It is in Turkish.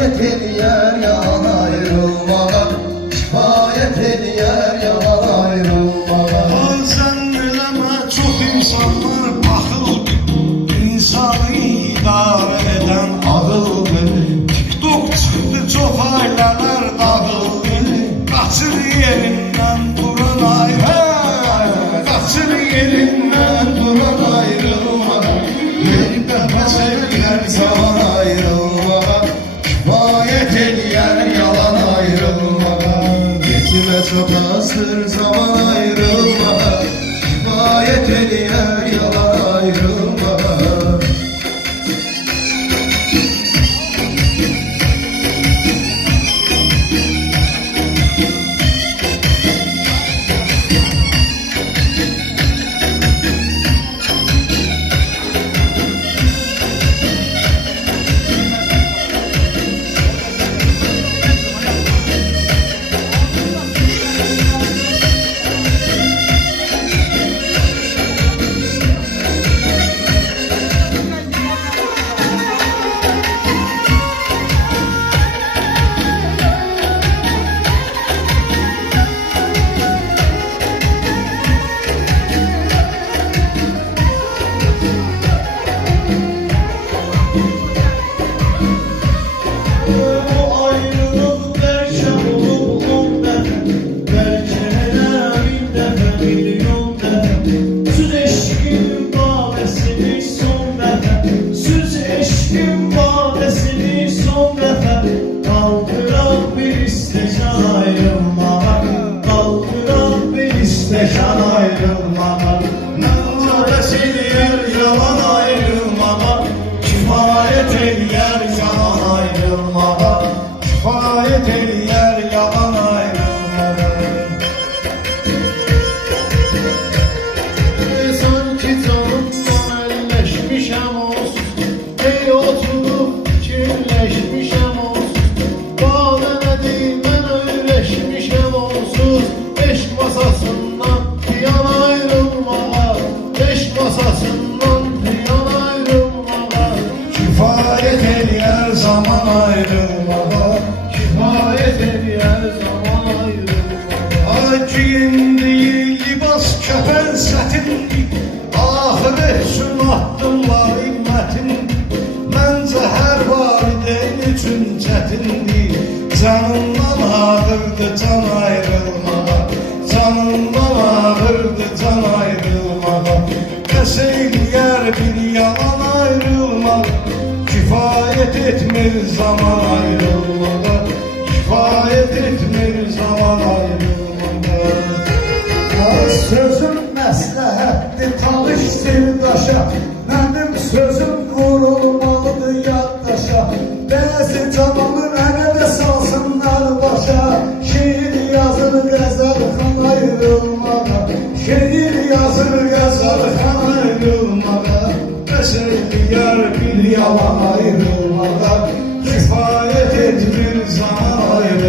kifayet ediyor yalan ayrılmağa, kifayet ediyor yalan ayrılmağa. Bazen eleme çok insanlar bakıl, insanı idare eden ağıl verir. TikTok çıktı çok aileler dağıldı, kaçır yerinden duran ayrı, kaçır yerinden duran ayrılma. Bir defa sevgiler zaman ayrılmağa, kifayet ediyor yalan ayrılmağa. Geçime çok azdır zaman ayrılmağa, kifayet ediyor yalan ayrılmağa. Mekan ayrılmamak, nefes ediyor yalan ayrılmamak, kifayet ediyor yalan ayrılmamak, kifayet ediyor yalan ayrılmamak. Sanki canımla elleşmişem olsun, ey oturup fikirleşmişem olsun. Bana ne değil ben öyleşmişem olsun, eşk masasından yan ayrılmağa, eşk masasından yan ayrılmağa. Kifayet ediyor zaman ayrılmamak, Kifayet ediyor zaman ayrılmağa. giyindiği libas kefen sətindir, ahiret üçün addımlar immətin. Məncə hər valideyn üçün çətindir, canımdan ağırdı can ayrılmağa, canımdan ağırdı can ayrılmağa. Qəs eyləyər bir yalan ayrılmağa, kifayet etmir zaman ayrılmağa, kifayet etmir zaman ayrılmağa. Sözüm məsləhətdir, talış sirdaşa, mənim sözüm vurulmalıdır yaddaşa. Bəzi camamı mənə də salsınlar başa, şiir yazır qəzəlxan ayrılmağa, şiir yazır qəzəlxan ayrılmağa. Bəs eyləyər bir yalan ayrılmağa, kifayet etmir zaman ayrılmağa.